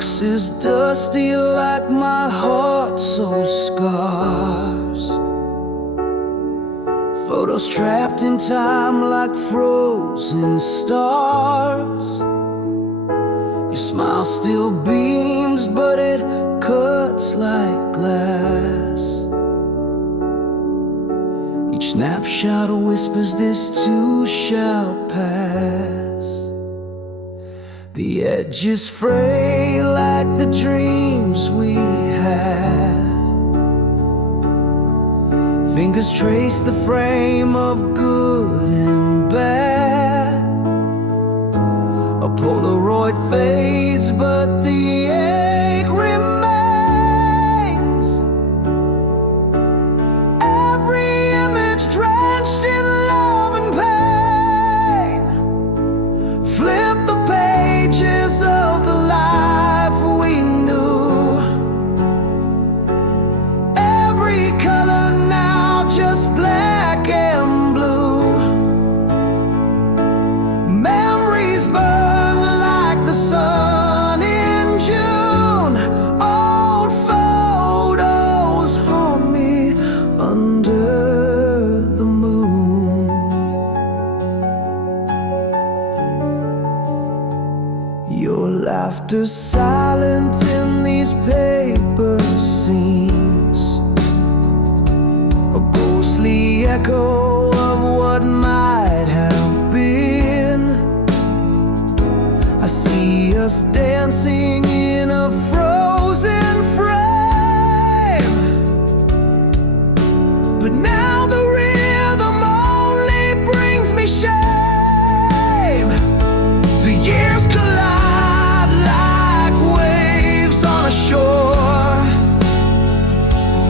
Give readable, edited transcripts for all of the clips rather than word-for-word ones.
box is dusty like my heart's old scars. Photos trapped in time like frozen stars. Your smile still beams, but it cuts like glass. Each snapshot whispers this too shall pass. The edges fray like the dreams we had. Fingers trace the frame of good and bad. A Polaroid fades, but the ache remains. Every image drenched in love and pain. Flip the pages of the life we knew. Every color now just black and blue. Memories burn like the sun in June. Old photos haunt me under the moon. Your laughter silent in these paper scenes, a ghostly echo of what might have been. I see us dancing in a frozen frame, but now the rhythm only brings me shame. The years collide like waves on a shore.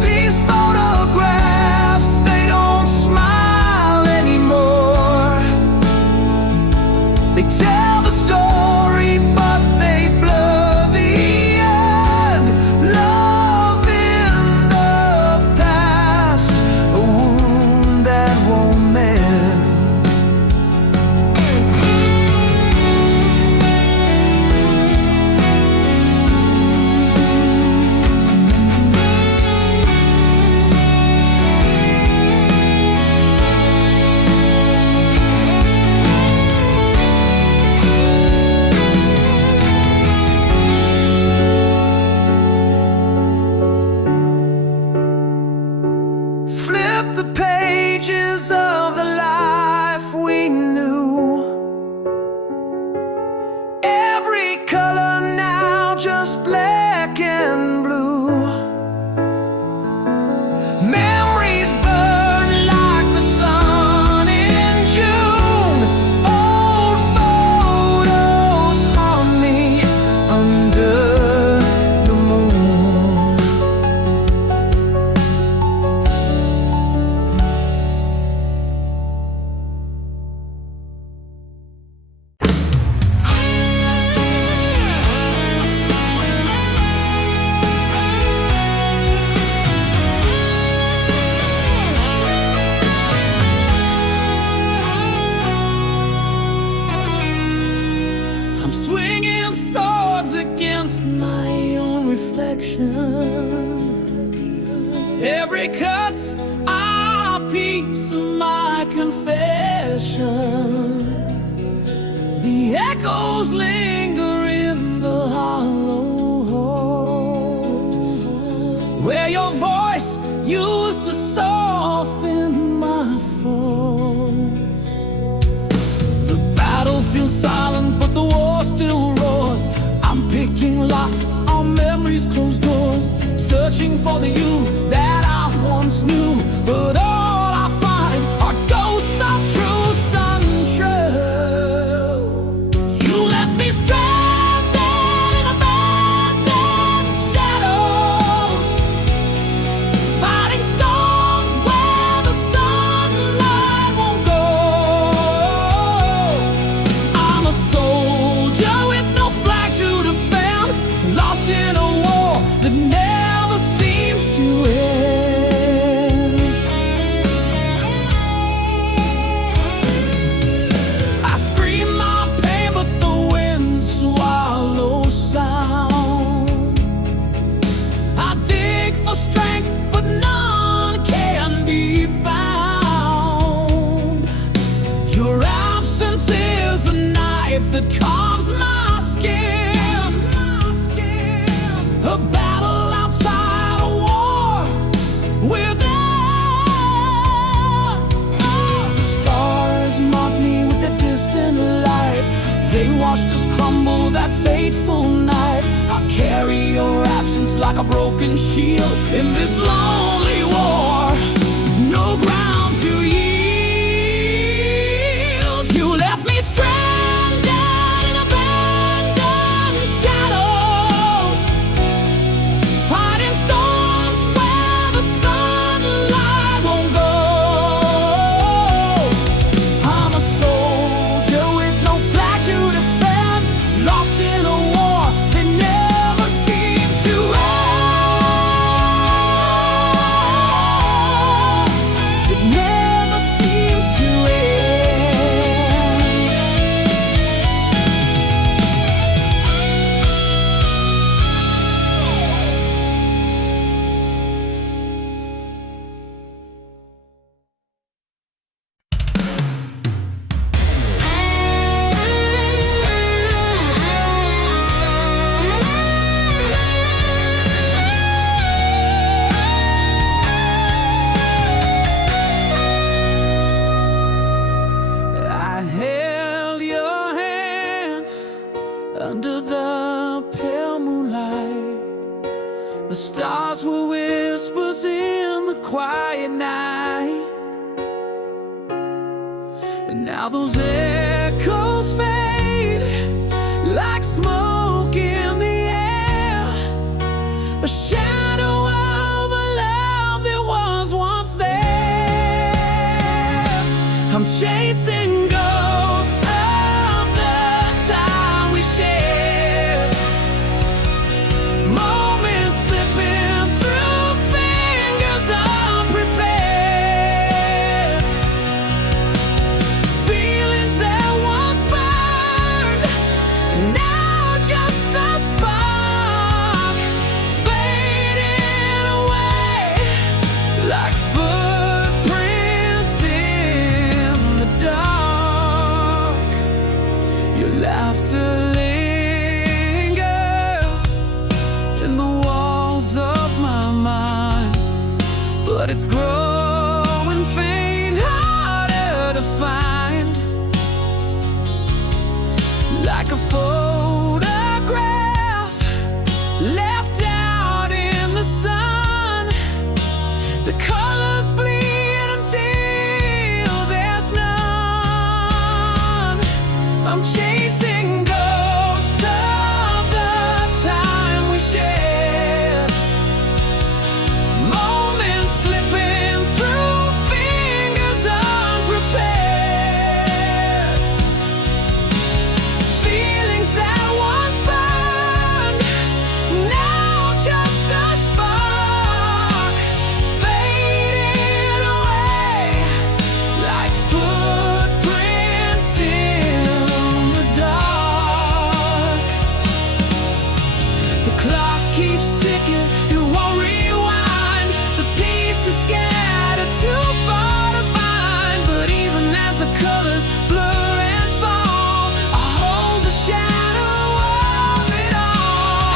These photographs, they don't smile anymore. They tell the story, but they blur the end. Love in the past, a wound that won't mend. Flip the pages of the life we knew. Every color now just black and blue. Memories burn like the sun in June. Old photos haunt me under the moon. I'm swinging swords against my own reflection. Every cut's a piece of my confession. The echoes linger in the hollow halls, where your voice used to soften my faults. The battlefield silent, but the war still roars. I'm picking locks on memories' closed doors, searching for the you that I once knew. But all I find are ghosts of truths untrue. You left me stranded in abandoned shadows, fighting storms where the sunlight won't go. I'm a soldier with no flag to defend, lost in a war that never seems to end. for strength, but none can be found. Your absence is a knife that carves my skin. A battle outside, a war within. The stars mock me with a distant light. They watched us crumble that fateful night. I carry your absence like a broken shield in this lonely war. No ground to yield. You left me stranded in abandoned shadows, fighting storms where the sunlight won't go. I'm a soldier with no flag to defend, lost in a war that never seems to end. It never seems to I held your hand under the pale moonlight. The stars were whispers in the quiet night. And now those echoes fade like smoke in the air, a shadow of a love that was once there. I'm chasing ghosts of the time we shared, moments slipping through fingers unprepared, feelings that once burned, now just a spark, fading away like footprints in the dark. Your laughter lingers in the walls of my mind, but it's growing faint, harder to find, like a photograph left out in the sun. The colors bleed until there's none. I'm chasing ghosts of the time we shared, moments slipping through fingers unprepared, feelings that once burned, now just a spark, fading away like footprints in the dark. The clock keeps ticking, it won't rewind. The pieces scattered too far to bind. But even as the colors blur and fall, I hold the shadow of it all.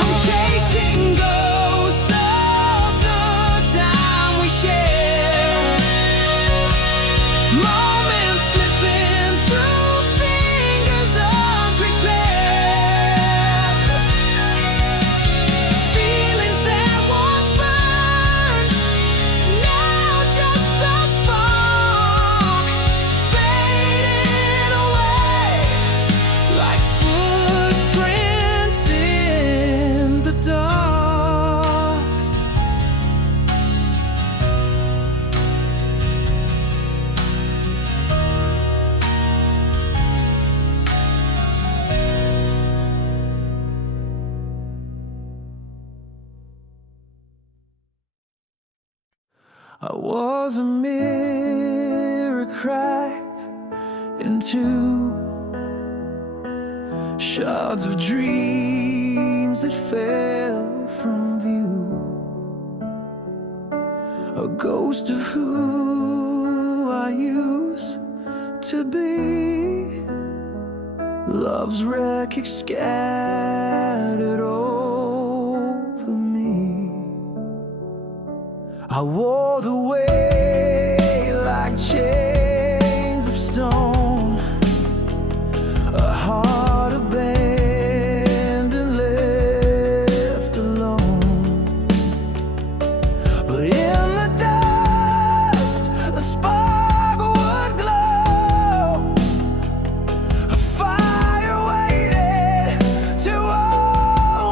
I'm chasing ghosts of the I was a mirror cracked in two, shards of dreams that fell from view, a ghost of who I used to be, love's wreckage scattered over me. I wore the weight like chains of stone, a heart abandoned, left alone. But in the dust, a spark would glow, a fire waited to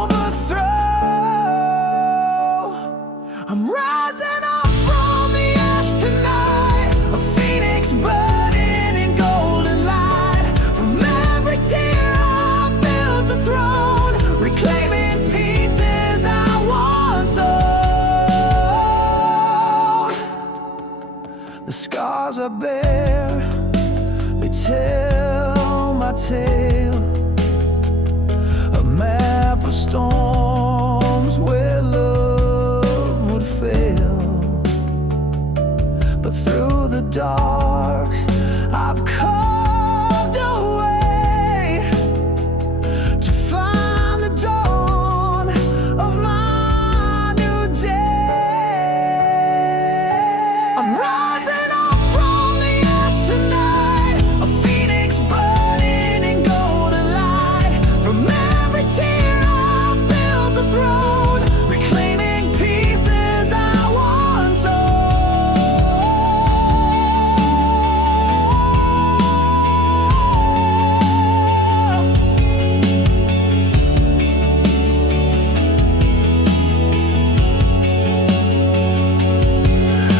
overthrow. I'm rising up from the ash tonight, a phoenix burning in golden light. From every tear I built a throne, reclaiming pieces I once owned. The scars I bear, they tell my tale, a map of storms where love would fail. But through the dark, I've carved a way to find the dawn of my new day. I'm rising up from the ash tonight, a phoenix burning in golden light. From every tear I built a throne, reclaiming pieces I once owned.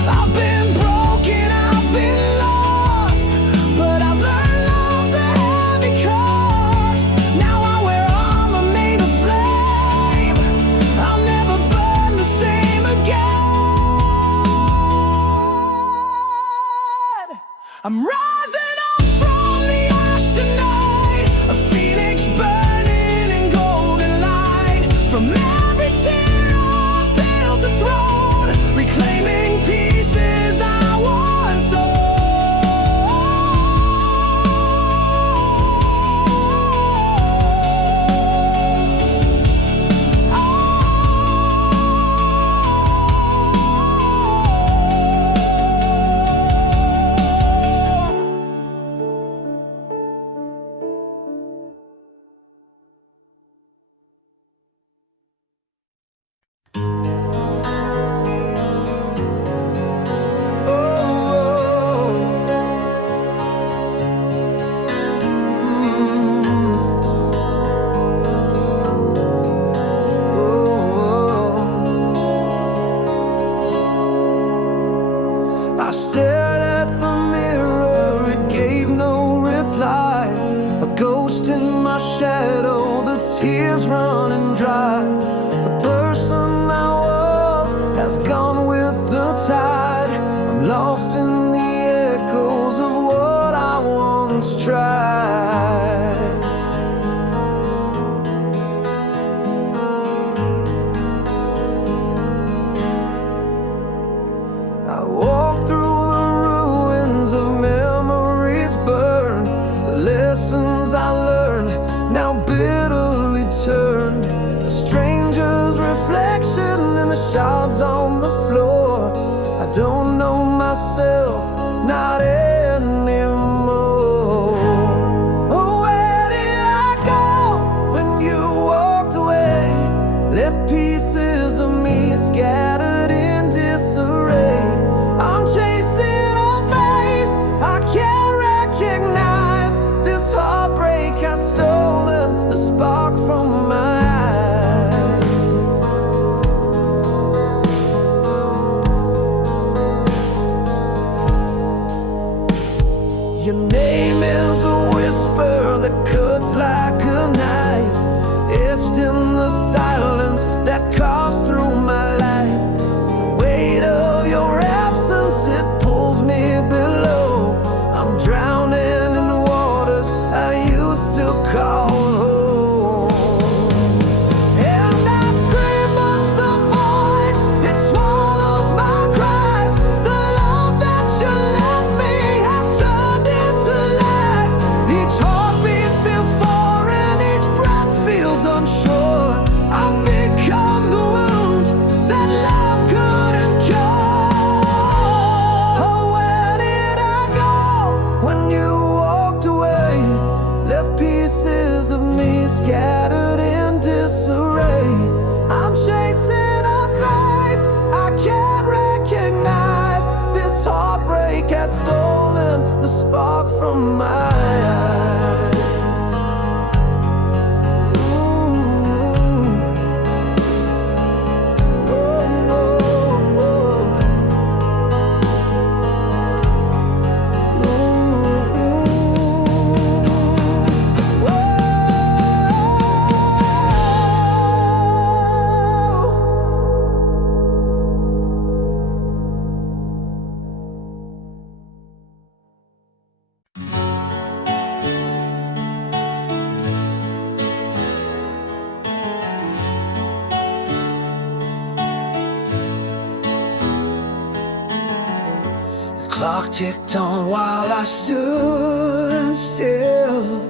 I've been broken, I've been lost, but I've learned love's a heavy cost. Now I wear armor made of flame, I'll never burn the same again. I'm rising up from the ash tonight, a phoenix burning in golden light. From every tear I built a throne, reclaiming pieces I once owned. I stared at the mirror, it gave no reply. A ghost in my shadow, the tears running dry. The person I was has gone with the tide. I'm lost in the echoes of what I once tried. I walk through the ruins of memories burned, the lessons I learned now bitterly turned. A stranger's reflection in the shards on the floor. I don't know myself, not anymore. Oh, where did I go when you walked away? Left pieces of me scattered in disarray. I'm chasing a face I can't recognize. This heartbreak has stolen the spark from my eyes. clock ticked on while I stood still,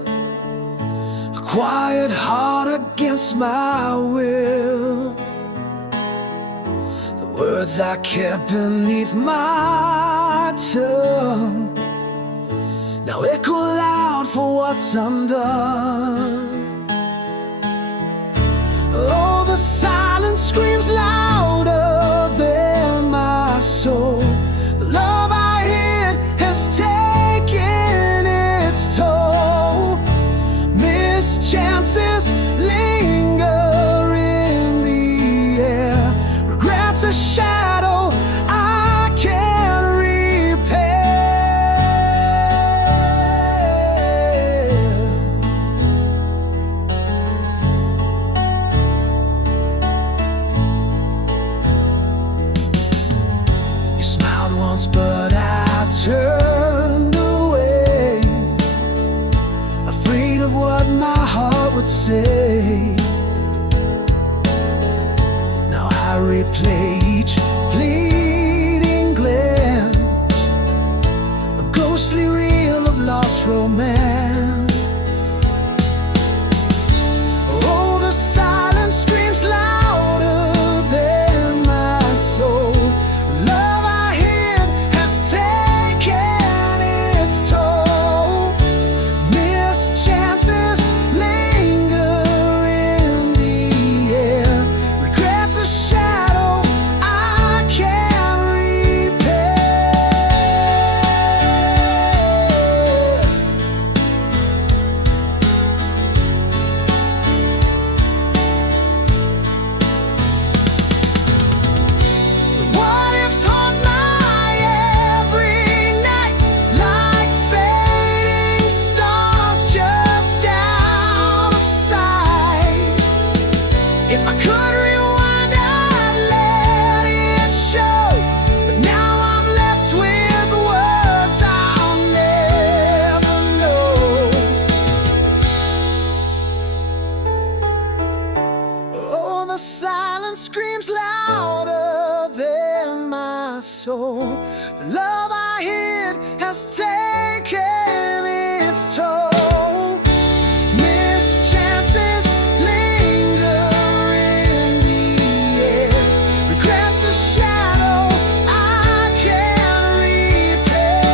a quiet heart against my will. The words I kept beneath my tongue now echo loud for what's undone. Oh, the silence screams louder than my soul. The love I hid has taken its toll. Missed chances linger in the air. Regrets a shadow I can't repair. You smiled once, but I turned away, afraid of what my heart would say. Now I replay each fleeting glance, a ghostly reel of lost romance. Oh, the silence screams louder than my soul. Love I hid has taken its toll. Missed chances linger in the air. Regrets a shadow I can't repair. The what ifs haunt my every night, like fading stars just out of sight. If I could rewind, I'd let it show, but now I'm left with words I'll never know. Oh, the silence screams louder than my soul. The love I hid has taken its toll. Missed chances linger in the air. Regrets a shadow I can't repair.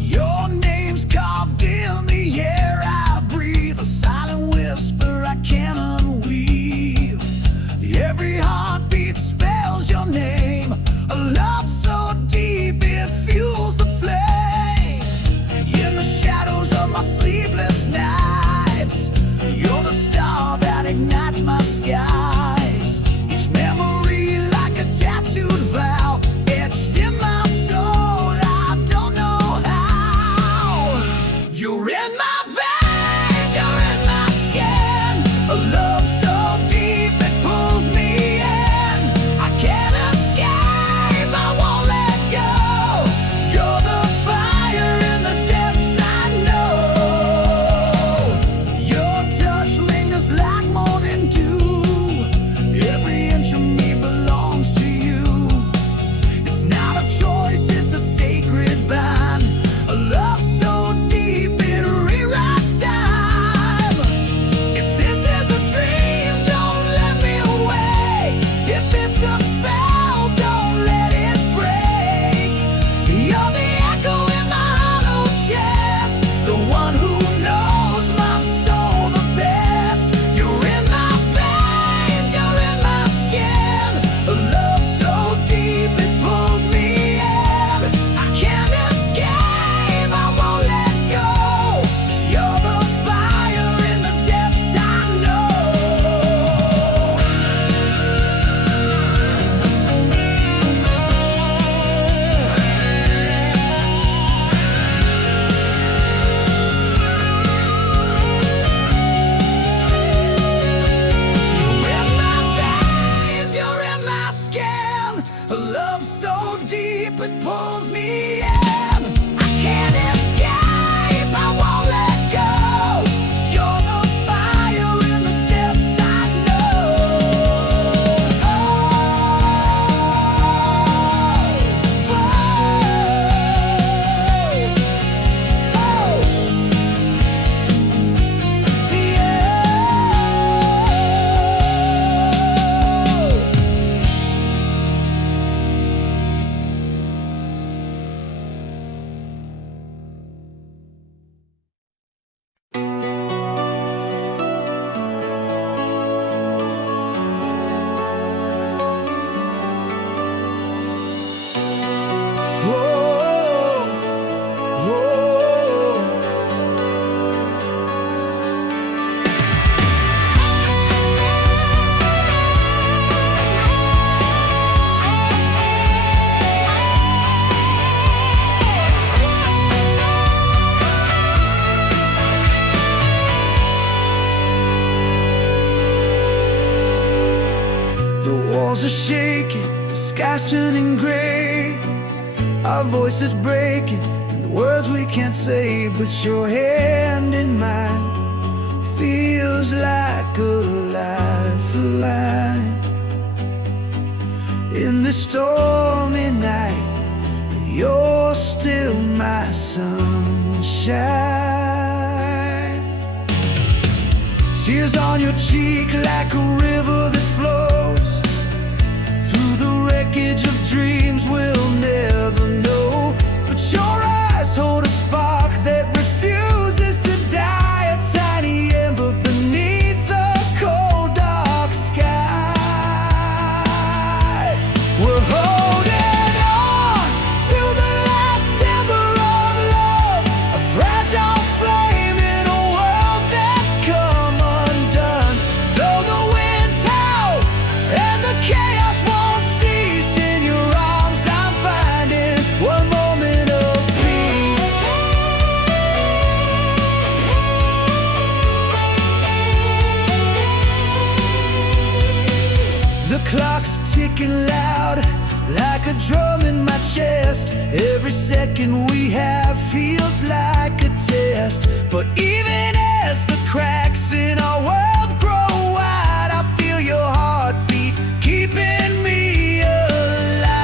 Your name's carved in the air I breathe, a silent whisper I can't unweave. Every heartbeat spells your name, a love so deep it fuels the flame. In the shadows of my sleepless nights, you're the star that ignites my skies. Each memory like a tattooed vow, etched in my soul, I don't know how. You're in my veins, you're in my skin, a love so deep it pulls me in. I can't escape, I won't let go. You're the fire in the depths I know. walls are shaking, the sky's turning gray. Our voices breaking, and the words we can't say. But your hand in mine feels like a lifeline. In the stormy night, you're still my sunshine. Tears on your cheek like a river that flows through the wreckage of dreams we'll never know. But your eyes hold a spark that refuses to die, a tiny ember beneath the cold dark sky. We're holding on to the last ember of love, a fragile flame in a world that's come undone. Though the winds howl and the chaos won't cease, in your arms I'm finding one moment of peace. The clock's ticking loud like a drum in my chest. Every second we have feels like a test. But even as the cracks in our world grow wide, I feel your heartbeat keeping me alive.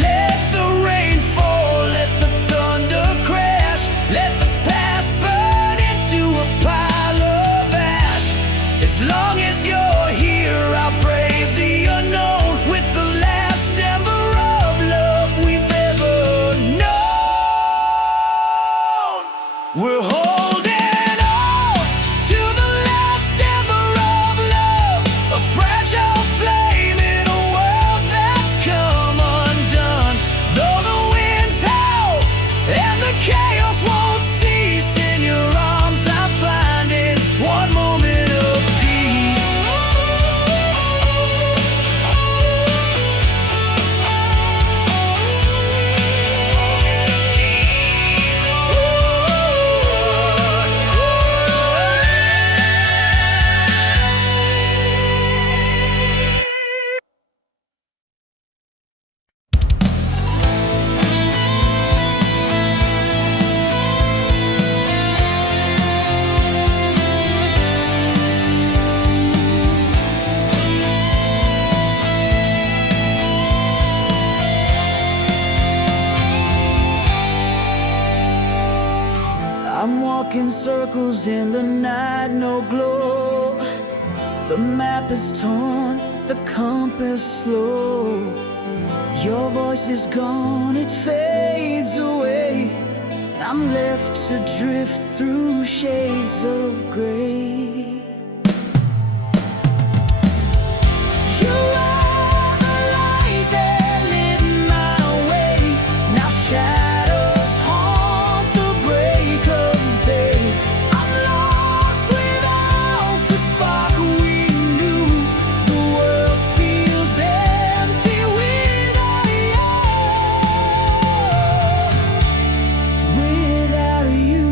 Let the rain fall, let the thunder crash, let the past burn into a pile of ash. As long as you're here, I'll brave the unknown with the last ember of love we've ever known. We're holding on to the last ember of love, a fragile flame in a world that's come undone. Though the winds howl and the chaos won't cease, in your arms I'm finding one moment of peace. I'm walking circles in the night, no glow. The map is torn, the compass slow. Your voice is gone, it fades away. I'm left to drift through shades of gray. You are the light that lit my way. Now shadows haunt the break of day. I'm lost without the spark we knew. The world feels empty without you. Without you.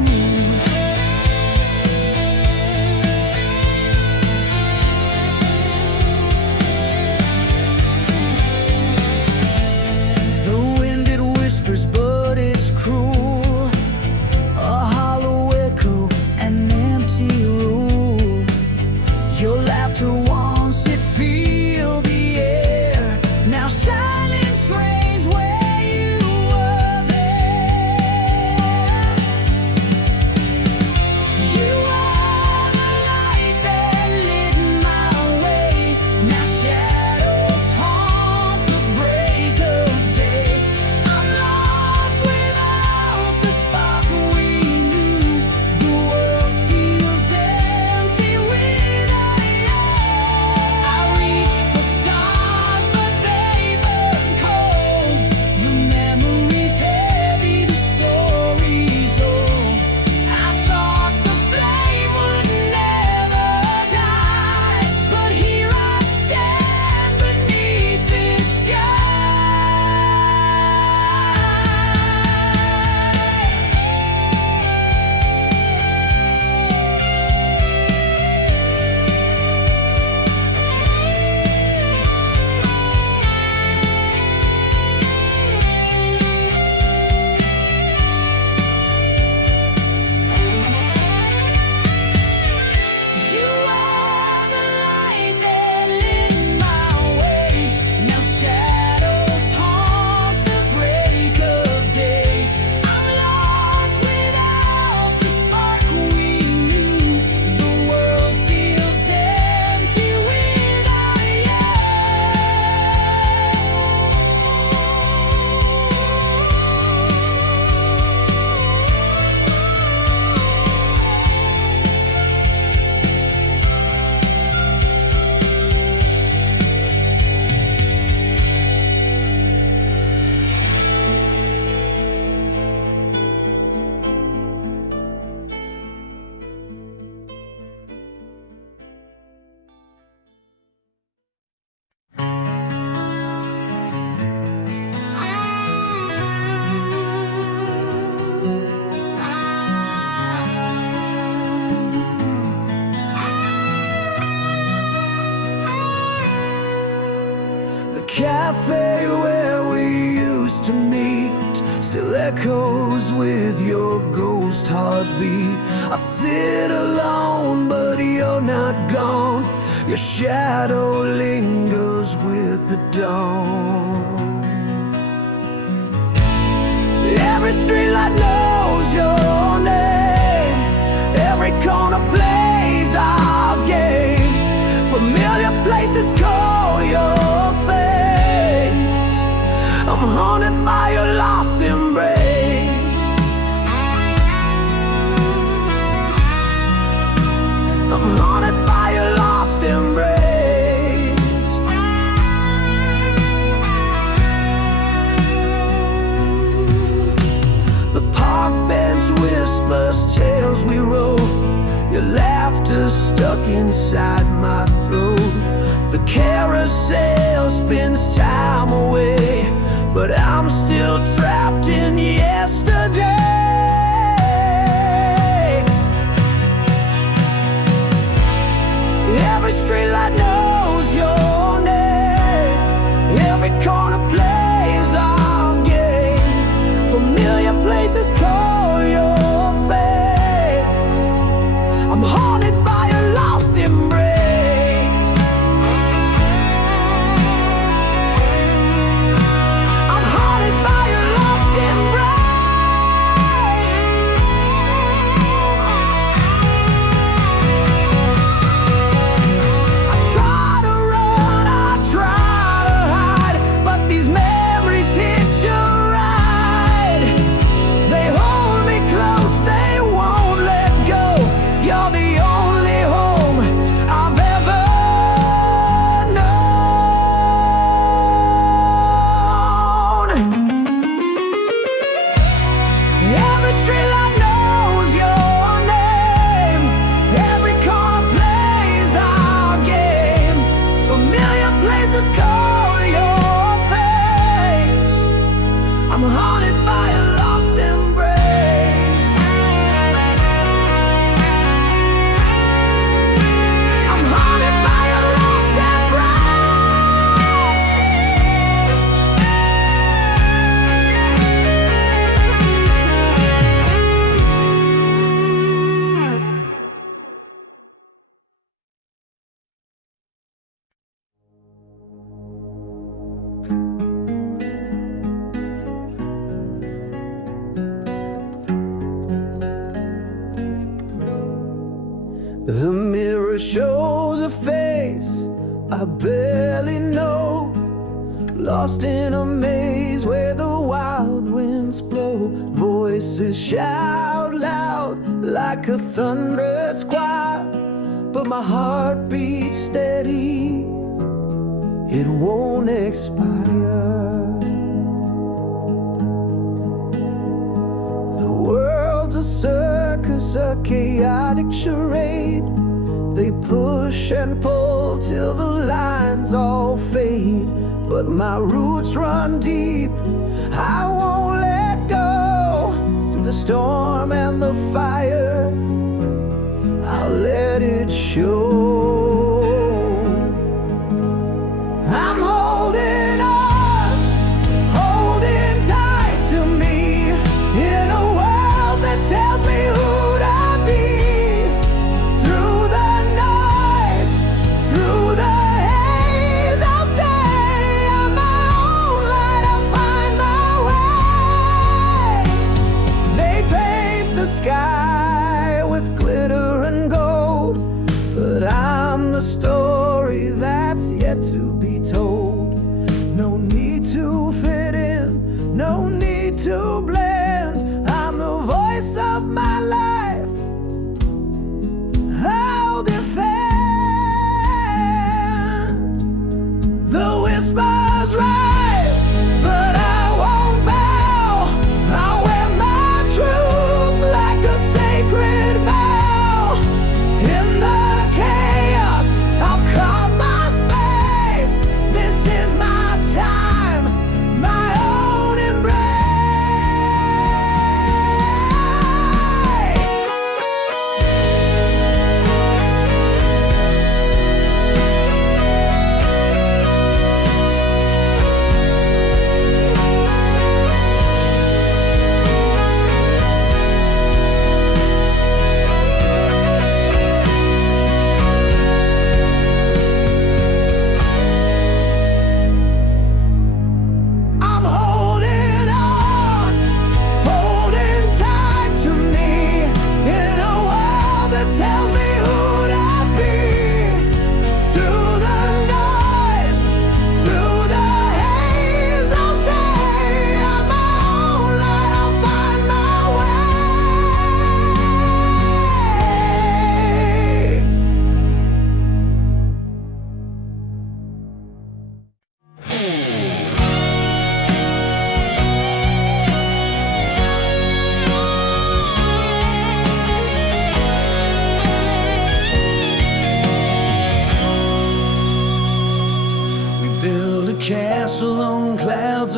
cafe where we used to meet still echoes with your ghost heartbeat. I sit alone, but you're not gone. Your shadow lingers with the dawn. Every streetlight knows your name. Every corner plays our game. Familiar places call your face. I'm haunted by your lost embrace. I'm haunted by your lost embrace. The park bench whispers tales we wrote. Your laughter stuck inside my throat. The carousel spins time away, but I'm still trapped in yesterday. Every streetlight knows your name. Every corner plays our game. Familiar places call your face. I'm haunted by a lost embrace. I'm haunted by a lost embrace. I try to run, I try to hide, but these memories hitch a ride. They hold me close, they won't let go. You're the only home I've ever known. Every streetlight knows your name. Every corner plays our game. Familiar places call your face. I'm haunted by a lost embrace. I'm haunted by a lost embrace. The mirror shows a face I barely know, lost in a maze where the wild winds blow. Voices shout loud like a thunderous choir, but my heart beats steady, it won't expire. The world's a circus, a chaotic charade. They push and pull till the lines all fade, but my roots run deep, I won't let go. Through the storm and the fire, I'll let it show. I'm holding on, holding tight to me, in a world that tells me who'd I be. Through the noise, through the haze, I'll stay on my own light, I'll find my way. They paint the sky with glitter and gold, but I'm the story that's yet to be told. No need to fit in, no need to blend. I'm the voice of my life, I'll defend. The whispers rise, but I won't bow. I'll wear my truth like a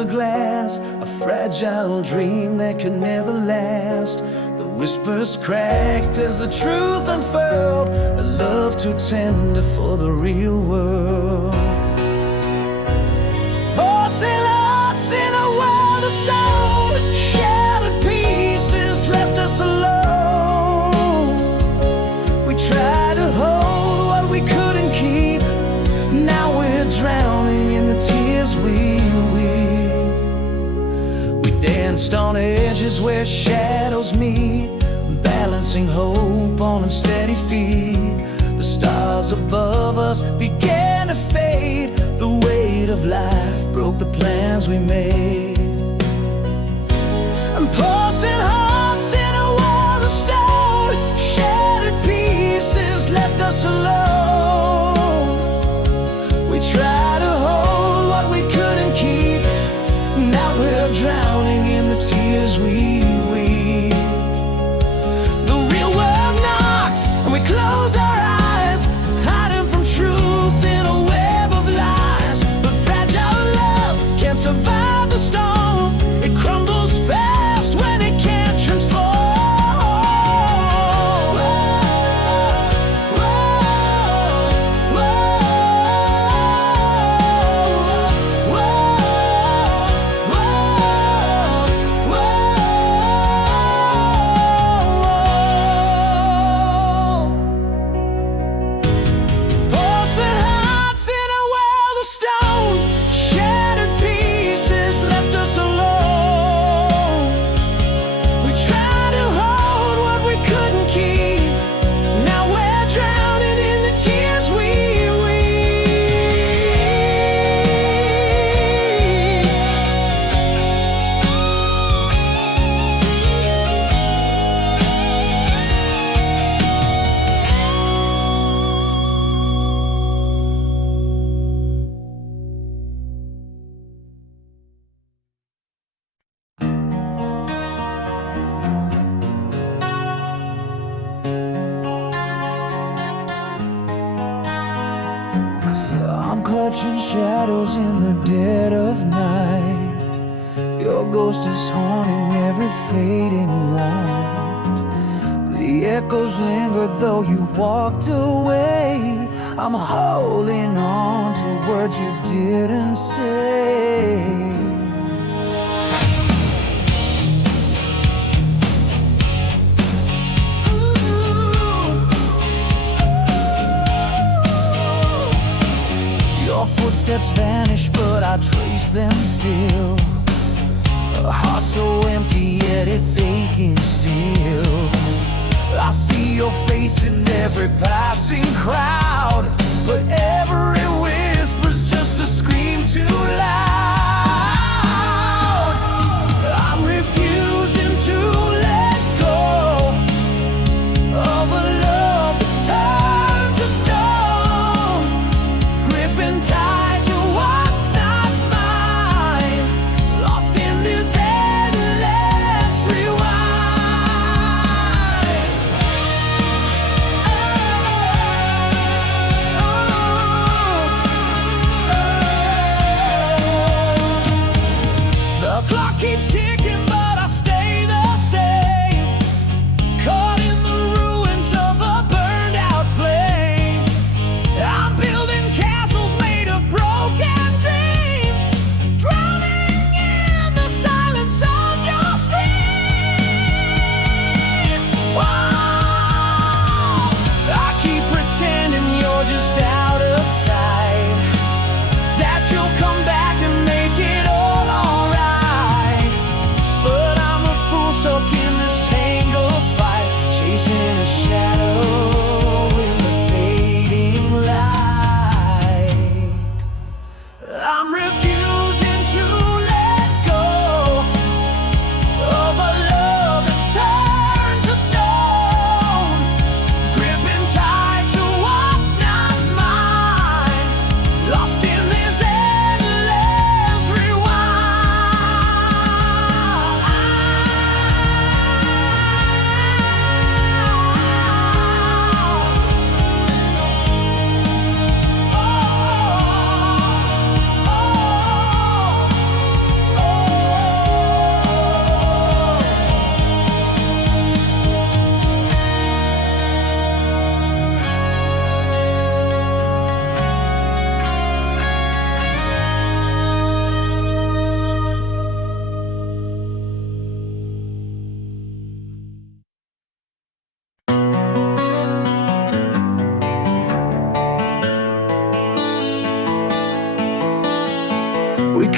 of glass, a fragile dream that could never last. The whispers cracked as the truth unfurled, a love too tender for the real world. Porcelain hearts in a world of stone, shattered pieces left us alone. We tried to hold what we couldn't keep, now we're drowning in the tears we danced on edges where shadows meet, balancing hope on unsteady feet. The stars above us began to fade, the weight of life broke the plans we made. And porcelain hearts in a world of stone, shattered pieces left us alone. We tried to hold what we couldn't keep, now we're drowning in the tears we weep. The real world knocked and we closed our eyes, hiding from truths in a web of lies. But fragile love can't survive the storm, it crumbles fast when it can't transform. Clutching shadows in the dead of night, your ghost is haunting every fading light. The echoes linger though you walked away, I'm holding on to words you didn't say. Footsteps vanish, but I trace them still. A heart so empty, yet it's aching still. I see your face in every passing crowd, but every whisper's just a scream too loud. I'm refusing to let go of a love that's turned to stone, gripping tight.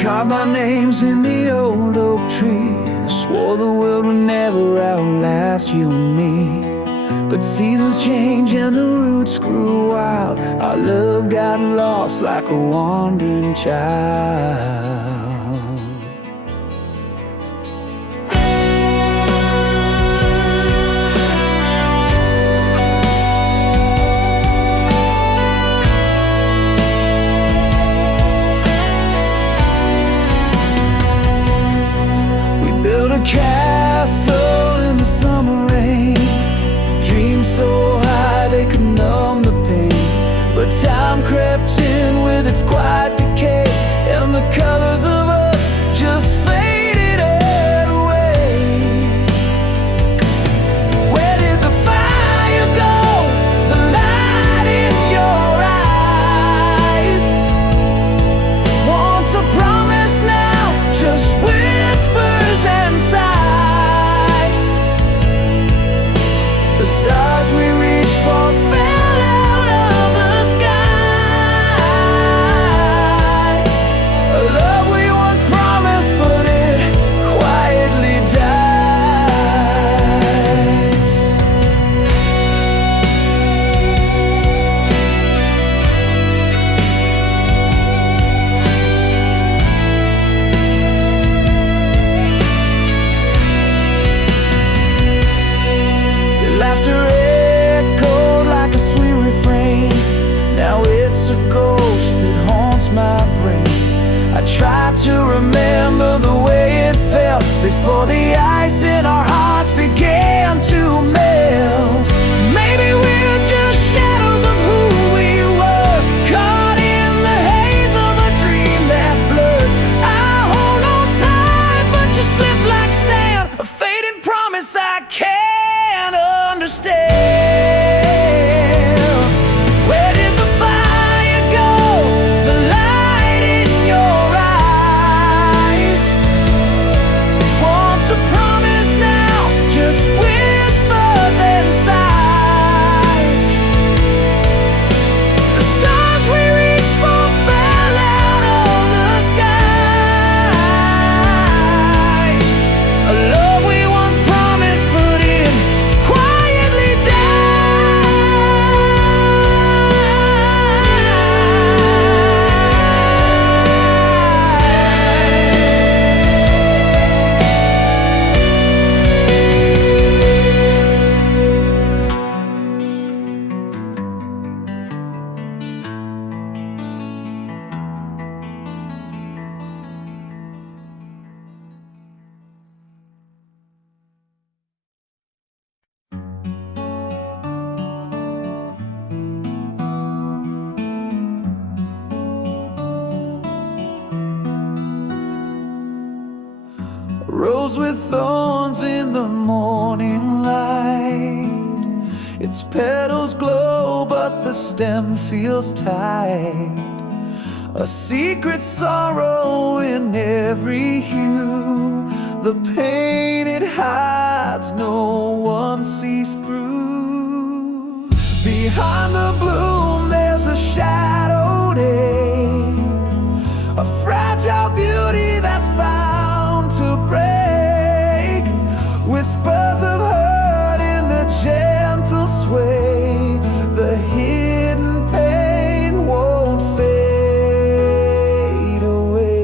Carved our names in the old oak tree. I swore the world would never outlast you and me. But seasons change and the roots grew wild. Our love got lost like a wandering child. A castle in the summer rain, dreams so high they could numb the pain. But time crept in with its quiet decay, and the colors of us just faded away. Where did the fire go? The light in your eyes. Once a promise, now just whispers and sighs. The stars we reached for fell out of the skies. A love we once promised, but it quietly dies. Your laughter echoed like a sweet refrain. Now it's a ghost that haunts my brain. I try to remember the way it felt before the ice in our hearts began to melt. Maybe we're just shadows of who we were, caught in the haze of a dream that blurred. I hold on tight, but you slip like sand, a faded promise I can't understand. Where did the fire go? The light in your eyes. Once a promise, now just whispers and sighs. The stars we reached for fell out of the skies. A love we once promised, but it quietly rose with thorns in the morning light. Its petals glow, but the stem feels tight. A secret sorrow in every hue. The pain it hides, no one sees through. Behind the bloom there's a shadowed ache, a fragile beauty that's bound to break. Whispers of hurt in the gentle sway. The hidden pain won't fade away.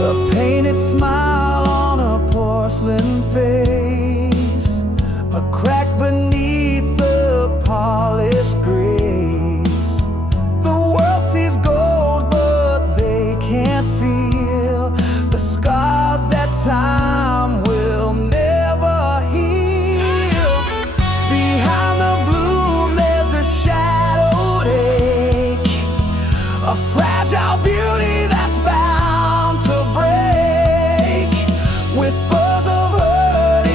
A painted smile on a porcelain face, a crack beneath the polished grace. The world sees gold, but they can't feel the scars that time will never heal. Behind the bloom there's a shadowed ache, a fragile beauty that's bound to break. Whispers of hurt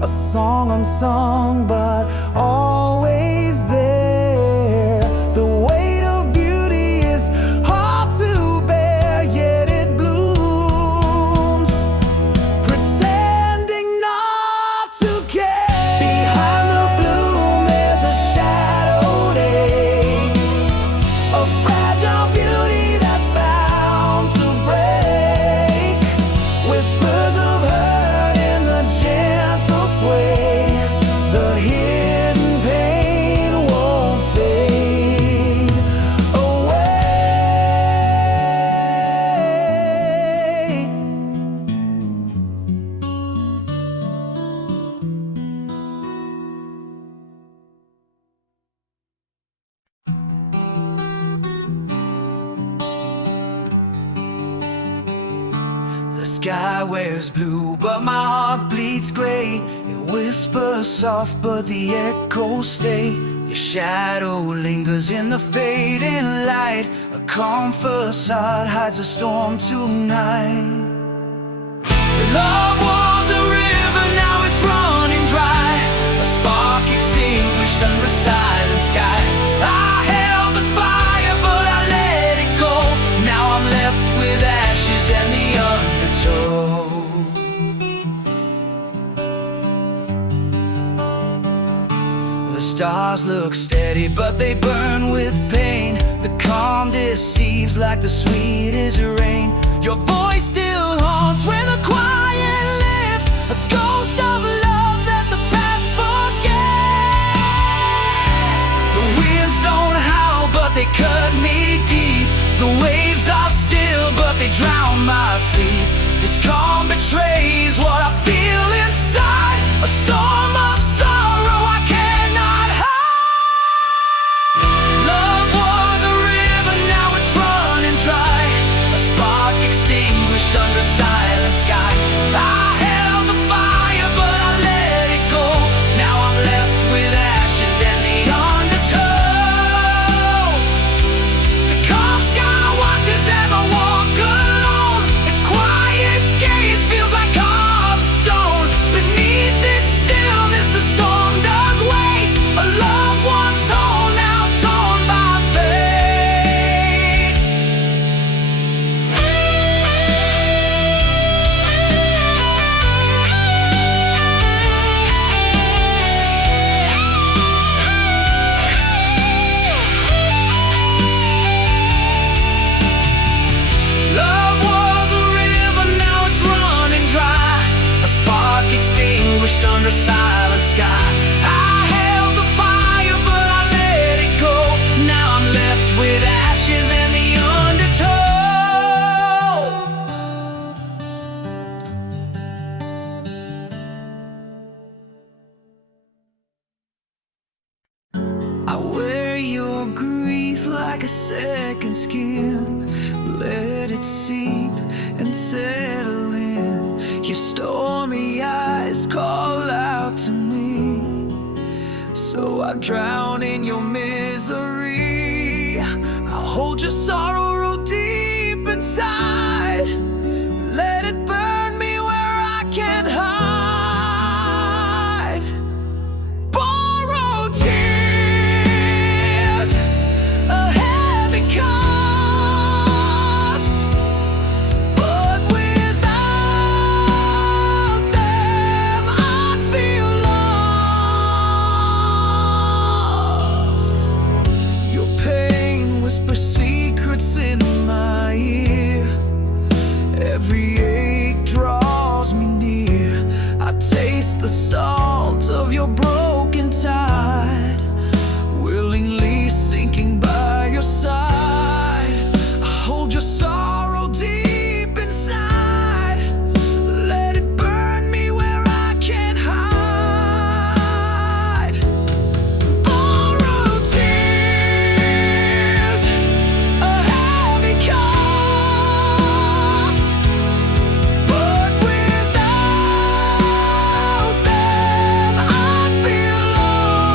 a song unsung but always there. The weight of beauty is hard to bear, yet it blooms, pretending not to care. Behind the bloom there's a shadowed ache, a fragile beauty that's bound to break. Whispers of hurt in the gentle sway, the hidden pain won't fade away. The sky wears blue, but my heart bleeds gray. It whispers soft, but the echoes stay. Your shadow lingers in the fading light. A calm facade hides a storm tonight. Love was a river, now it's running dry. A spark extinguished under a silent sky. I held the fire, but I let it go. Now I'm left with ashes and the undertow. The stars look steady, but they burn with pain. The calm deceives like the sweetest rain. Your voice still haunts when the quiet lives, a ghost of love that the past forget. The winds don't howl, but they cut me deep. The waves are still, but they drown my sleep. This calm betrays what I feel inside, a storm of sorrow I cannot hide. Love was a river, now it's running dry. A spark extinguished under a silent sky. I held the fire, but I let it go. Now I'm left with ashes and the undertow. The calm sky watches as I walk alone. Its quiet gaze feels like carved stone. Beneath its stillness the storm does wait. A loved one's whole, now torn by fate. Love was a river, now it's running dry. A spark extinguished under a silent sky. I held the fire, but I let it go. Now I'm left with ashes and the undertow. I wear your grief like a second skin. Let it seep and settle in. Your stormy eyes call out to me, so I drown in your misery. I'll hold your sorrow real deep inside. Let it burn me where I can't hide. Borrowed tears, a heavy cost, but without them I'd feel lost. Your pain whispers secrets in my ear. Every ache draws me near. I taste the salt of your broken tide, willingly sinking by your side. I hold your sorrow deep inside. Let it burn me where I can't hide. Borrowed tears, a heavy cost, but without them I'd feel lost.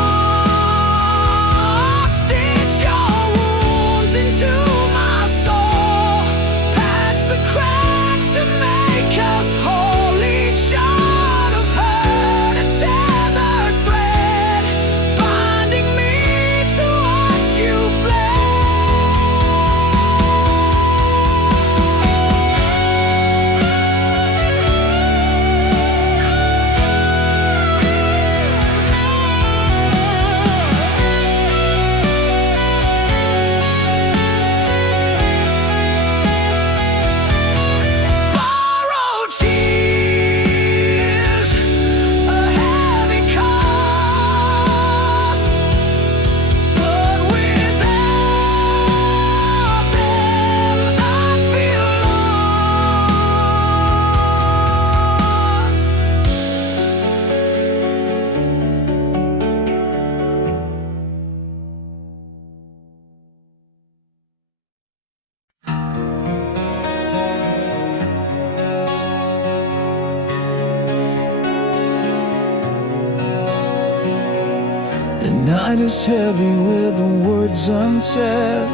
night is heavy with the words unsaid.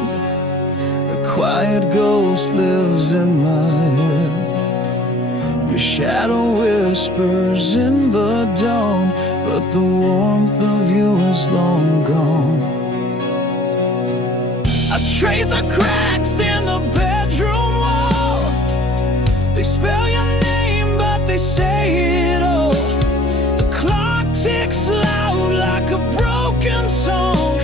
A quiet ghost lives in my head. Your shadow whispers in the dawn, but the warmth of you is long gone. I trace the cracks in the bedroom wall. They spell your name, but they say it all. The clock ticks loud like a broken song,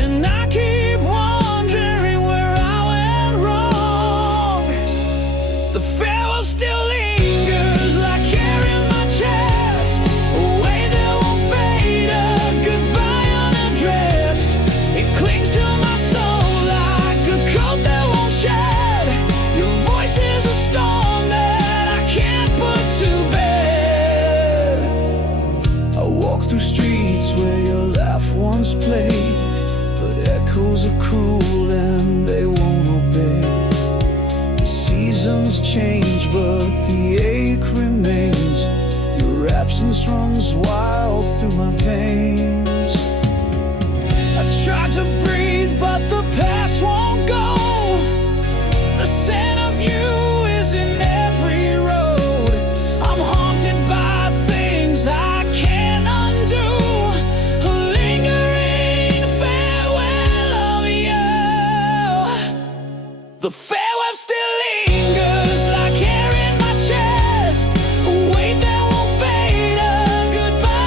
and I keep wondering where I went wrong. The farewell still lingers like hair in my chest, a weight that won't fade, a goodbye unaddressed. It clings to my soul like a coat that won't shed. Your voice is a storm that I can't put to bed. I walk through streets where your laugh once played, but echoes are cruel and they won't obey. The seasons change, but the ache remains. Your absence runs wild through my veins. I try to breathe, but the past won't go. The scent of you is in every road. I'm haunted by things I can't undo. A lingering farewell of you. The farewell still lingers like hair in my chest, a weight that won't fade, a goodbye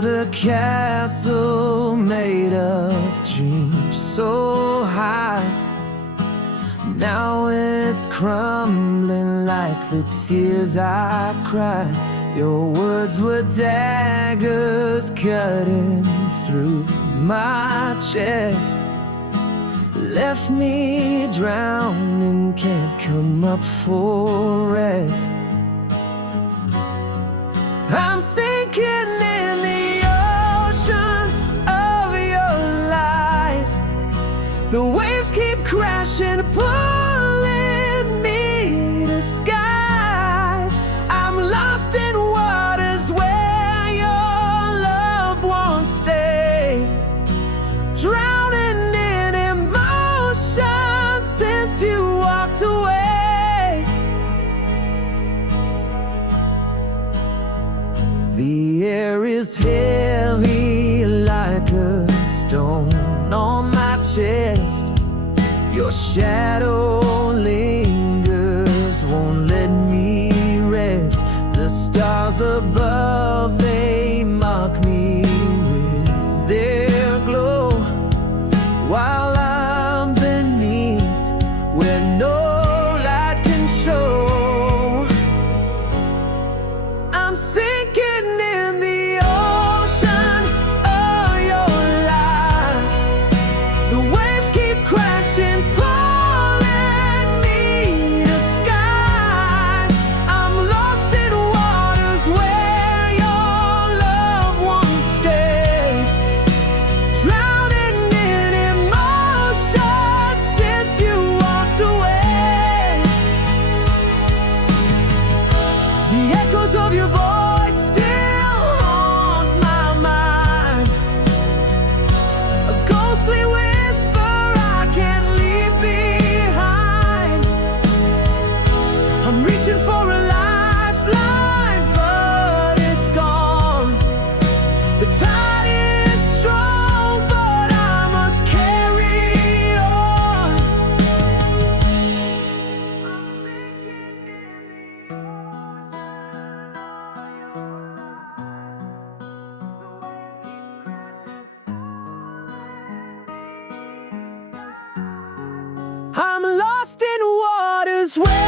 built a castle made of dreams so high. Now it's crumbling like the tears I cried. Your words were daggers cutting through my chest. Left me drowning, can't come up for rest. I'm sinking in the ocean of your lies. The waves keep crashing, pulling me to skies. I'm lost in waters where your love won't stay. Drowning in emotion since you walked away. The air is heavy like a stone on my chest. Your shadow lingers, won't let me rest. The stars above, they mock me with their glow, while I'm beneath where no light can show. I'm sinking in the ocean of your lies. The waves keep crashing, pulling me to skies. I'm lost in waters where your love won't stay. Drowning in emotion since you walked away. The echoes of your voice still haunt my mind. A ghostly whisper I can't leave behind. I'm reaching for a lifeline, but it's gone. The tide is strong, but I must carry on. I'm lost in waters where